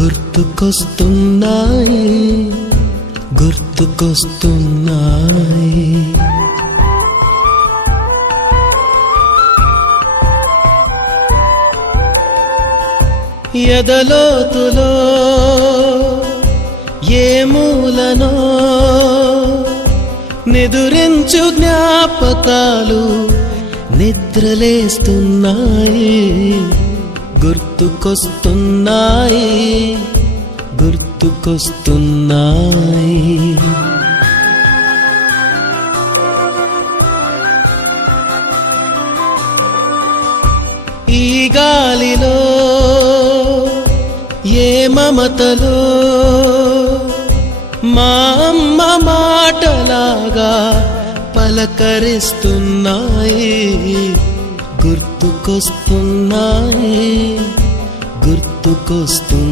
గుర్తుకొస్తున్నాయి గుర్తుకొస్తున్నాయి. ఎదలోతులో ఏ మూలనో నిదురించు జ్ఞాపకాలు నిద్రలేస్తున్నాయి. గుర్తుకొస్తున్నాయి గుర్తుకొస్తున్నాయి. ఈ గాలిలో ఏ మమతలో మా అమ్మ మాటలాగా పలకరిస్తున్నాయి. గుర్తుకొస్తున్నాయి గుర్తుకొస్తున్నాయి.